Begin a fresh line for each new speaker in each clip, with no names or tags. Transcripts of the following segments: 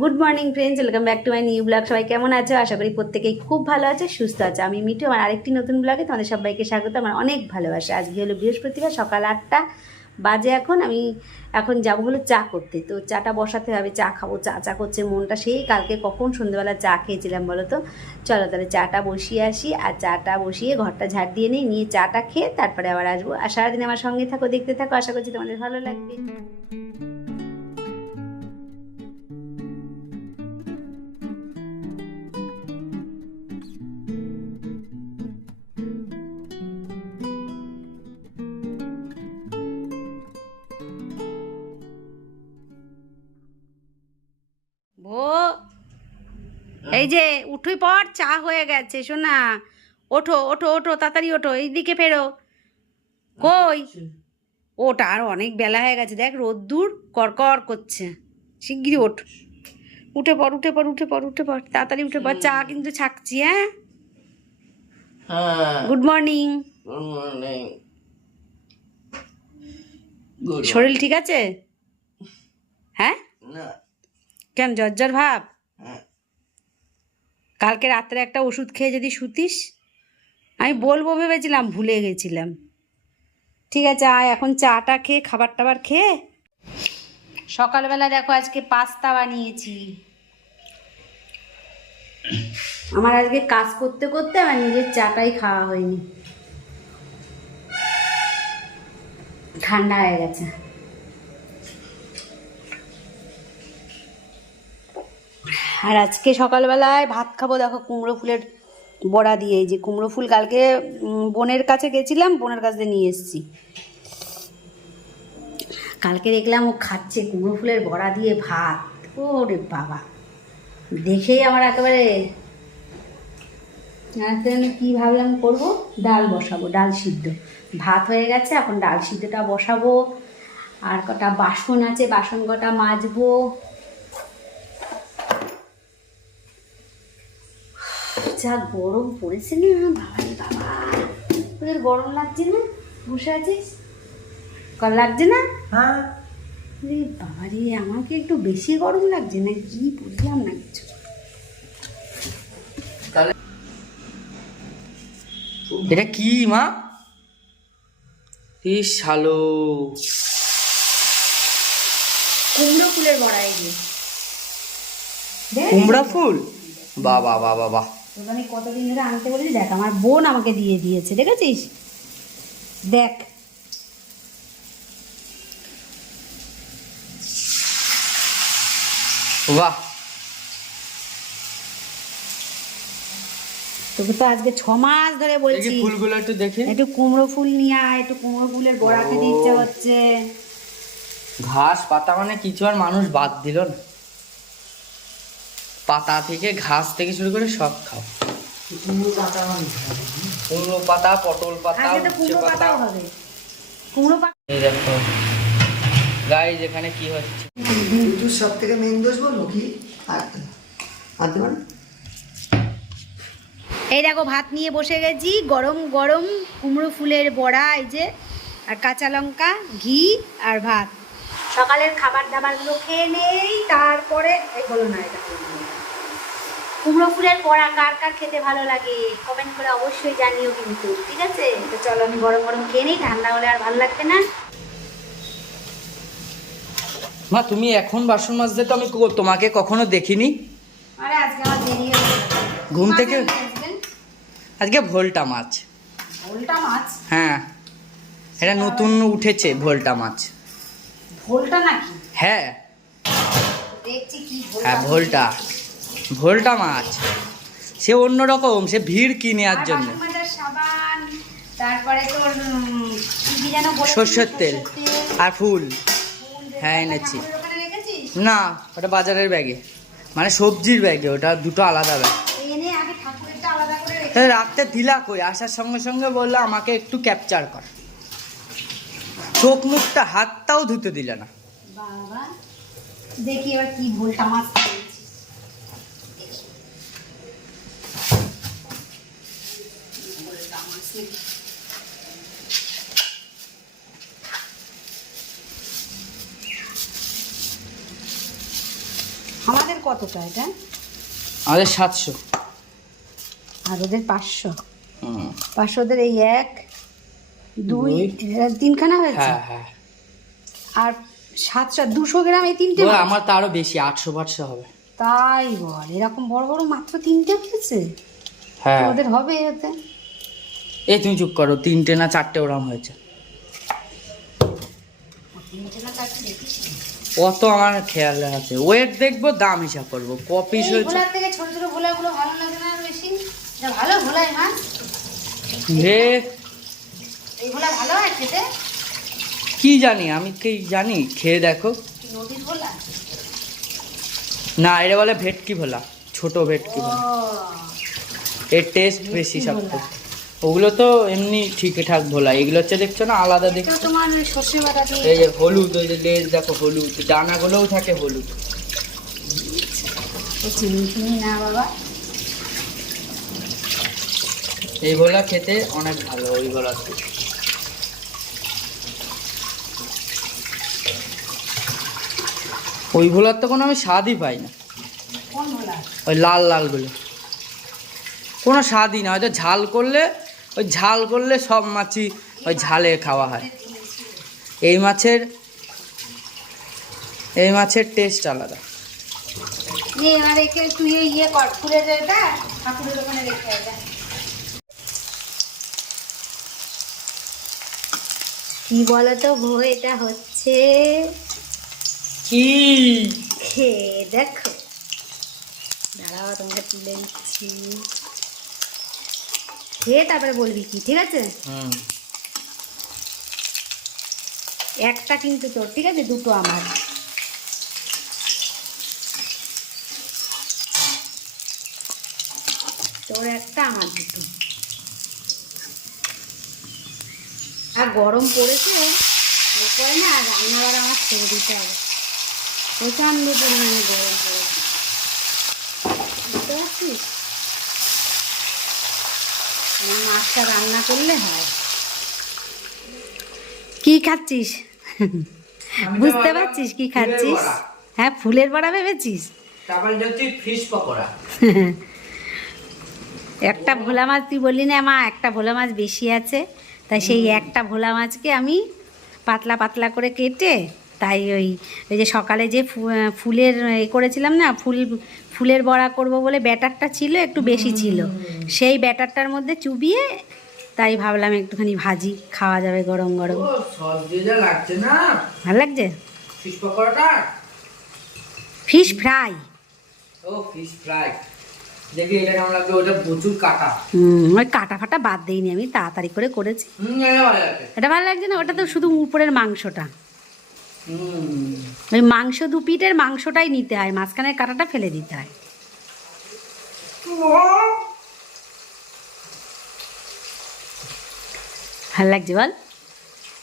Good morning friends welcome back to my new blog সবাই কেমন আছো? আশা করি প্রত্যেকেই খুব ভালো আছে, সুস্থ আছে। আমি মিঠু, আমার আরেকটি নতুন ব্লগে তোমাদের সবাইকে স্বাগত। আমার অনেক ভালোবাসা। আজকে হলো বৃহস্পতিবার, সকাল আটটা বাজে এখন। আমি এখন যাব হলো চা করতে। তো চাটা বসাতে হবে, চা খাব। চা চা করছে মনটা সেই কালকে কখন সন্ধ্যেবেলা চা খেয়েছিলাম বলো তো? চলো তাহলে চাটা বসিয়ে আসি আর চাটা বসিয়ে ঘরটা ঝাড় দিয়ে নিই। নিয়ে চাটা খেয়ে তারপরে আবার আসব। আর সারাদিন আমার সঙ্গে থাকো, দেখতে থাকো। আশা করছি তোমাদের ভালো লাগবে। এই যে উঠুই পর চা হয়ে গেছে শোনা ওঠো ওঠো ওঠো তাড়াতাড়ি ওঠো এইদিকে ফেরো। কই? ওটা আর অনেক বেলা হয়ে গেছে দেখ রোদ্দুর করকর করছে। শিগগিরই ওঠ। উঠে পড় উঠে পড় উঠে পড় উঠে পড় তাড়াতাড়ি উঠে পর চা কিন্তু ছাকছি হ্যাঁ?
হ্যাঁ।
গুড মর্নিং
গুড মর্নিং
শরীর ঠিক আছে? হ্যাঁ?
না।
কেন জ্বর জ্বর ভাব?
হ্যাঁ।
কালকে রাত্রে একটা ওষুধ খেয়ে যদি শুতিস, আমি বলব ভেবেছিলাম, ভুলে গেছিলাম। ঠিক আছে, আয়, এখন চাটা খেয়ে, খাবার টাবার খেয়ে। সকালবেলা দেখো আজকে পাস্তা বানিয়েছি। আমার আজকে কাজ করতে করতে আমার নিজের চাটাই খাওয়া হয়নি। ঠান্ডা হয়ে গেছে। আর আজকে সকালবেলায় ভাত খাব, দেখো কুমড়ো ফুলের বড়া দিয়ে। যে কুমড়ো ফুল কালকে বোনের কাছে গেছিলাম, বোনের কাছ থেকে নিয়ে এসেছি। কালকে দেখলাম ও খাচ্ছে কুমড়ো ফুলের বড়া দিয়ে ভাত। ওরে বাবা। দেখেই আমার একেবারে কী ভাবলাম করব? ডাল বসাবো, ডাল সিদ্ধ। ভাত হয়ে গেছে, এখন ডাল সিদ্ধটা বসাবো। আর কটা বাসন আছে, বাসন কটা মাজবো। যা গরম পড়েছে না বাবা রে বাবা। তোদের গরম লাগছে না? বসে আছিস? কল লাগছে না?
হ্যাঁ।
রে বাবা রে আমাকে একটু বেশি গরম লাগছে না? কি বুঝলাম না কিছু।
এটা কি মা? ইস শালো।
কুমড়ো ফুলের বড়া এই
কুমড়া ফুল? বাহ বাহ বাহ বাহ।
তোকে আমি কতদিন ধরে আনতে বলেছি? দেখ আমার বোন আমাকে দিয়ে দিয়েছে দেখেছিস? দেখ।
বাহ।
তোকে তো আজকে ছ মাস ধরে বলছি।
ফুলগুলো একটু দেখি।
একটু কুমড়ো ফুল নিয়ে আয় একটু কুমড়ো ফুলের বড়া খেতে ইচ্ছে হচ্ছে।
ঘাস পাতা মানে কিছু আর মানুষ বাদ দিল না। পাতা থেকে ঘাস থেকে শুরু করে সব খাও। কুমড়ো পাতা পটল পাতা উচ্ছে পাতা।
কুমড়ো পাতা
এই দেখো। গাই যেখানে কি হচ্ছে?
সব থেকে মেন দোষ বলব কি?
এই দেখো ভাত নিয়ে বসে গেছি। গরম গরম কুমড়ো ফুলের বড়া এই যে আর কাঁচা লঙ্কা ঘি আর ভাত। সকালের খাবার দাবারগুলো খেয়ে নেই তারপরে এই হলো না এটা। কুমড়ো ফুলের বড়া কার কার খেতে ভালো লাগে? কমেন্ট করে অবশ্যই জানিও কিন্তু ঠিক আছে? তো চলো আমি গরম গরম খেয়ে নিই ঠান্ডা হলে আর ভালো লাগবে না।
মা তুমি এখন বাসন মাজতে তো আমি তোমাকে কখনো দেখিনি।
আরে আজকে আমার দেরি
ঘুম থেকে- আজকে ভোলটা মাছ।
ভোলটা মাছ?
হ্যাঁ। এটা নতুন উঠেছে ভোলটা মাছ।
ভোলটা নাকি?
হ্যাঁ।
দেখছি কি
হ্যাঁ ভোলটা। ভোলটা মাছ। সে অন্যরকম সে ভিড় কিনে
আর
জন্য?
তারপরে তোর
সর্ষের তেল আর ফুল। হ্যাঁ, এনেছি। না ওটা বাজারের ব্যাগে। মানে সবজির ব্যাগে ওটা দুটো আলাদা ব্যাগ। তাহলে রাখতে দিলা কই? আসার সঙ্গে সঙ্গে বলল আমাকে একটু ক্যাপচার কর। চোখ মুখটা হাতটাও ধুতে দিলে না।
বাবা দেখি এবার কি ভুলটা মাছ। আমাদের কতটা এটা?
আমাদের সাতশো।
আর ওদের পাঁচশো। পাঁচশো ওদের এই এক দুই তিনখানা হয়েছে?
হ্যাঁ হ্যাঁ।
আর সাতশো দুশো গ্রাম এই তিনটে
আমার তো আরও বেশি আটশো পাঁচশো হবে।
তাই বল এরকম বড় বড় মাত্র তিনটে হয়েছে?
হ্যাঁ।
ওদের হবে এতে?
এই তুমি চুপ করো তিনটে না চারটে ওরম হয়েছে। অত আমার খেয়াল আছে। ওয়েট দেখব দাম হিসাব করব। ক পিস
এই
হয়েছে?
ভোলার থেকে ছোট ছোট ভোলাগুলো ভালো লাগে না বেশি ভালো ভোলাই মাছ
হে।
এই ভালো হয় খেতে?
কি জানি আমি কি জানি? খেয়ে দেখো। না এটা বলে ভেটকি ভোলা ছোট ভেটকি ভোলা। এর টেস্ট বেশি সব থেকে। ওগুলো তো এমনি ঠিকঠাক ভোলা এগুলো হচ্ছে দেখছ না আলাদা দেখছ?
তোমার সর্ষে বাটা দিয়ে।
এই যে হলুদ ওই যে লেজ দেখো হলুদ ডানাগুলোও থাকে হলুদ।
না বাবা।
এই ভোলা খেতে অনেক ভালো ওই ভোলা ওই ভোলার তো কোনো আমি স্বাদই পাই না। ওই লাল লালগুলো কোনো স্বাদই না হয়তো ঝাল করলে ওই ঝাল করলে সব মাছই ওই ঝালে খাওয়া হয়। এই মাছের এই মাছের টেস্ট আলাদা।
ইয়ে এটা কি বলতো ভো এটা হচ্ছে
কি?
খেয়ে দেখো। দাঁড়াও তোমাকে তুলে দিচ্ছি খেয়ে তারপরে বলবি কি ঠিক আছে?
হুম।
একটা কিন্তু তোর ঠিক আছে? দুটো আমার। তোর একটা আমার দুটো। আর গরম পড়েছে এরপরে না রান্নাবার আমার ছেড়ে দিতে হবে। প্রচণ্ড পরিমাণে গরম পড়েছে বুঝতে পারছিস আমার মাছটা রান্না করলে হয়। কি খাচ্ছিস? বুঝতে পারছিস কি খাচ্ছিস? হ্যাঁ ফুলের বড়া ভেবেছিস?
তারপরে হচ্ছে ফিশ পকোড়া।
একটা ভোলা মাছ তুই বললি না মা একটা ভোলা মাছ বেশি আছে। তাই সেই একটা ভোলা মাছকে আমি পাতলা পাতলা করে কেটে তাই ওই ওই যে সকালে যে ফু- ফুলের এ করেছিলাম না ফুল ফুলের বড়া করব বলে ব্যাটারটা ছিল একটু বেশি ছিল। সেই ব্যাটারটার মধ্যে চুবিয়ে তাই ভাবলাম একটুখানি ভাজি খাওয়া যাবে গরম গরম।
লাগছে না?
ভালো লাগছে?
ফিশ পকোড়াটা?
Fish fry.
ও ফিশ ফ্রাই। দেখি এটা কেমন লাগবে ওটা প্রচুর কাটা।
হুম ওই কাটা ফাটা বাদ দিইনি আমি তাড়াতাড়ি করে করেছি।
এটা ভালো
লাগছে না? ওটা তো শুধু উপরের মাংসটা। ওই মাংস দু পিঠের মাংসটাই নিতে হয় মাঝখানের কাঁটাটা ফেলে দিতে হয়। ভালো লাগছে বল?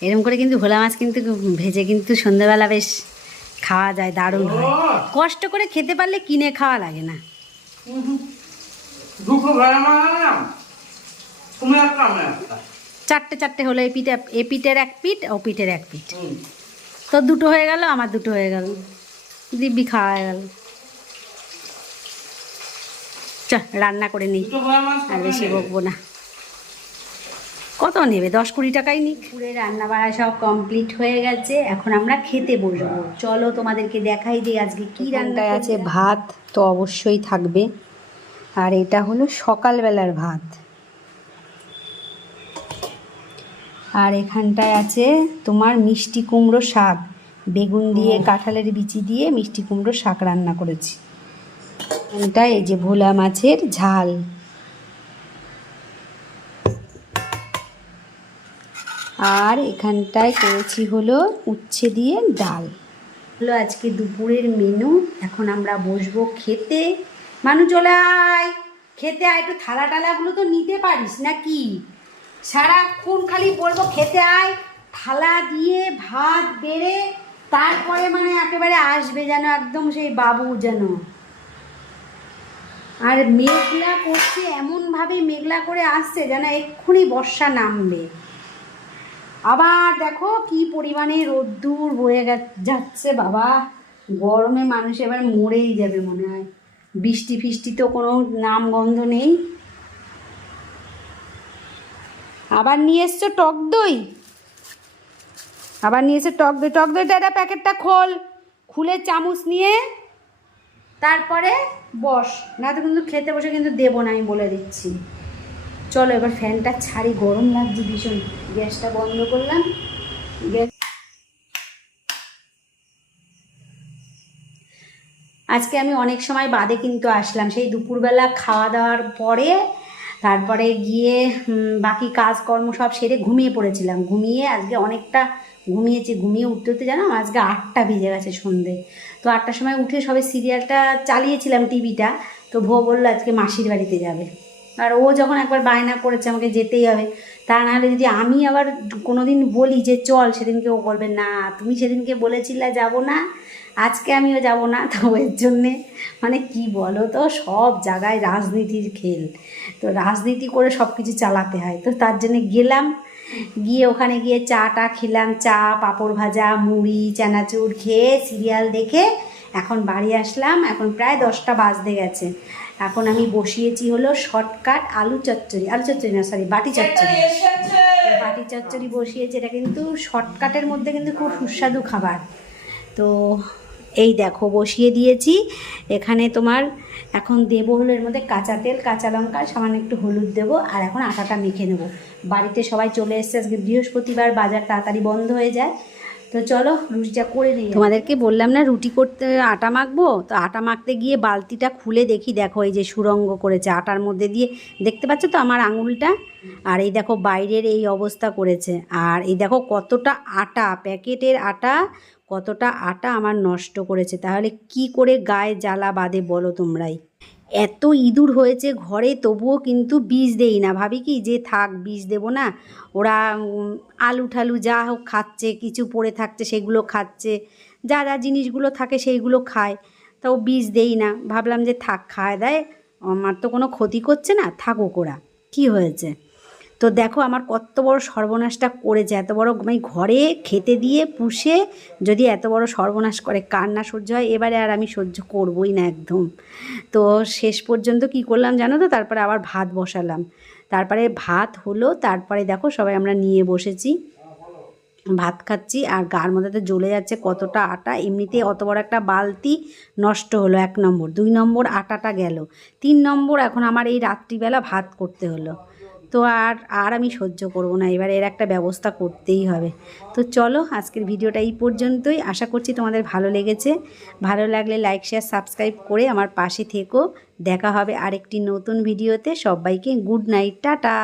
এরকম করে কিন্তু ভোলা মাছ কিন্তু ভেজে কিন্তু সন্ধ্যেবেলা বেশ খাওয়া যায় দারুণ হয়। কষ্ট করে খেতে পারলে কিনে খাওয়া লাগে না। চারটে চারটে হলো এ পিঠে এ পিঠের এক পিঠ ও পিঠের এক পিঠ।
হুম।
তোর দুটো হয়ে গেল আমার দুটো হয়ে গেল। দিব্যি খাওয়া হয়ে গেল। চ রান্না করে নিই আর বেশি বকবো না। কত নেবে? দশ কুড়ি টাকাই নিক। পুরে রান্না বাড়া সব কমপ্লিট হয়ে গেছে। এখন আমরা খেতে বসবো। চলো তোমাদেরকে দেখাই যে আজকে কি রান্নায় আছে ভাত তো অবশ্যই থাকবে। আর এটা হলো সকালবেলার ভাত। আর এখানটায় আছে তোমার মিষ্টি কুমড়ো শাক। বেগুন দিয়ে কাঁঠালের বিচি দিয়ে মিষ্টি কুমড়ো শাক রান্না করেছি। এটা এই যে ভোলা মাছের ঝাল। আর এখানটায় করেছি হলো উচ্ছে দিয়ে ডাল। হলো আজকে দুপুরের মেনু। এখন আমরা বসবো খেতে। মানু চলে আয়। খেতে আয় একটু থালা টালাগুলো তো নিতে পারিস নাকি? সারাক্ষণ খালি বলব খেতে আয়। থালা দিয়ে ভাত বেড়ে, তারপরে মানে একেবারে আসবে যেন একদম সেই বাবু যেন। আর মেঘলা করছে, এমনভাবে মেঘলা করে আসছে যেন এক্ষুনি বর্ষা নামবে। আবার দেখো কি পরিমাণে রোদ্দুর বয়ে যাচ্ছে বাবা। গরমে মানুষ এবার মরেই যাবে মনে হয়। বৃষ্টি ফিষ্টি তো কোনো নাম গন্ধ নেই। আবার নিয়ে এসছো টক দই? আবার নিয়ে এসে টক দই? টক দইটা এটা প্যাকেটটা খোল। খুলে চামচ নিয়ে, তারপরে বস। না তো কিন্তু খেতে বসে কিন্তু দেবো না, আমি বলে দিচ্ছি। চলো এবার ফ্যানটা ছাড়ি, গরম লাগছে ভীষণ। গ্যাসটা বন্ধ করলাম। গ্যাস আজকে আমি অনেক সময় বাদে কিন্তু আসলাম। সেই দুপুরবেলা খাওয়া দাওয়ার পরে তারপরে গিয়ে বাকি কাজকর্ম সব সেরে ঘুমিয়ে পড়েছিলাম। ঘুমিয়ে আজকে অনেকটা ঘুমিয়েছি, ঘুমিয়ে উঠতে উঠতে জানো আজকে আটটা বেজে গেছে সন্ধে। তো আটটার সময় উঠে সবে সিরিয়ালটা চালিয়েছিলাম টিভিটা, তো ভো বলল আজকে মাসির বাড়িতে যাবে। আর ও যখন একবার বায়না করেছে আমাকে যেতেই হবে, তা নাহলে যদি আমি আবার কোনো দিন বলি যে চল, সেদিনকে ও বলবে, না, তুমি সেদিনকে বলেছিলে যাব না। আজকে আমিও যাব না, তো এর জন্যে মানে কি বলো তো, সব জায়গায় রাজনীতির খেল। তো রাজনীতি করে সব কিছু চালাতে হয়। তো তার জন্য গেলাম, গিয়ে ওখানে গিয়ে চাটা খেলাম, চা, পাঁপড় ভাজা, মুড়ি, চানাচুর খেয়ে সিরিয়াল দেখে এখন বাড়ি আসলাম। এখন প্রায় দশটা বাজতে গেছে। এখন আমি বসিয়েছি হলো শর্টকাট আলু চচ্চড়ি আলু চচ্চড়ি না সরি বাটি চচ্চড়ি। বাটি চচ্চড়ি বসিয়েছি, এটা কিন্তু শর্টকাটের মধ্যে কিন্তু খুব সুস্বাদু খাবার। তো এই দেখো, বসিয়ে দিয়েছি। এখানে তোমার এখন দেবো হলো এর মধ্যে কাঁচা তেল, কাঁচা লঙ্কা, সামান্য একটু হলুদ দেবো, আর এখন আটাটা মেখে নেব। বাড়িতে সবাই চলে এসছে, আজকে বৃহস্পতিবার, বাজার তাড়াতাড়ি বন্ধ হয়ে যায়। তো চলো রুটিটা করে নিই। তোমাদেরকে বললাম না, রুটি করতে আটা মাখবো? তো আটা মাখতে গিয়ে বালতিটা খুলে দেখি, দেখো এই যে সুরঙ্গ করেছে, আটার মধ্যে দিয়ে দেখতে পাচ্ছ তো আমার আঙুলটা? আর এই দেখো বাইরের এই অবস্থা করেছে, আর এই দেখো কতটা আটা, প্যাকেটের আটা, কতটা আটা আমার নষ্ট করেছে। তাহলে কি করে গায়ে জ্বালা বাঁধে বলো তোমরাই। এত ইঁদুর হয়েছে ঘরে, তবুও কিন্তু বীজ দেই না। ভাবি কি, যে থাক, বীজ দেব না। ওরা আলু ঠালু যা হোক খাচ্ছে, কিছু পড়ে থাকছে সেগুলো খাচ্ছে। যা যা জিনিসগুলো থাকে সেইগুলো খায়। তাও বীজ দেই না। ভাবলাম যে থাক, খায় দেয়। আমার তো কোনো ক্ষতি করছে না, থাকুক ওরা। কী হয়েছে? তো দেখো আমার কত বড় সর্বনাশটা করেছে। এত বড় আমি ঘরে খেতে দিয়ে পুষে যদি এত বড় সর্বনাশ করে, কার না সহ্য হয়? এবারে আর আমি সহ্য করবই না একদম। তো শেষ পর্যন্ত কি করলাম জানো তো? তারপরে আবার ভাত বসালাম। তারপরে ভাত হলো, তারপরে দেখো সবাই আমরা নিয়ে বসেছি। ভাত খাচ্ছি আর গার মধ্যে তো জ্বলে যাচ্ছে কতটা আটা। এমনিতে অত বড় একটা বালতি নষ্ট হলো এক নম্বর। দুই নম্বর আটাটা গেল। তিন নম্বর এখন আমার এই রাত্রিবেলা ভাত করতে হলো। তো আর আর আমি সহ্য করব না। এবার এর একটা ব্যবস্থা করতেই হবে। তো চলো, আজকের ভিডিওটা এই পর্যন্তই। আশা করছি তোমাদের ভালো লেগেছে। ভালো লাগলে লাইক শেয়ার সাবস্ক্রাইব করে আমার পাশে থেকো। দেখা হবে আরেকটি নতুন ভিডিওতে। সবাইকে গুড নাইট টাটা!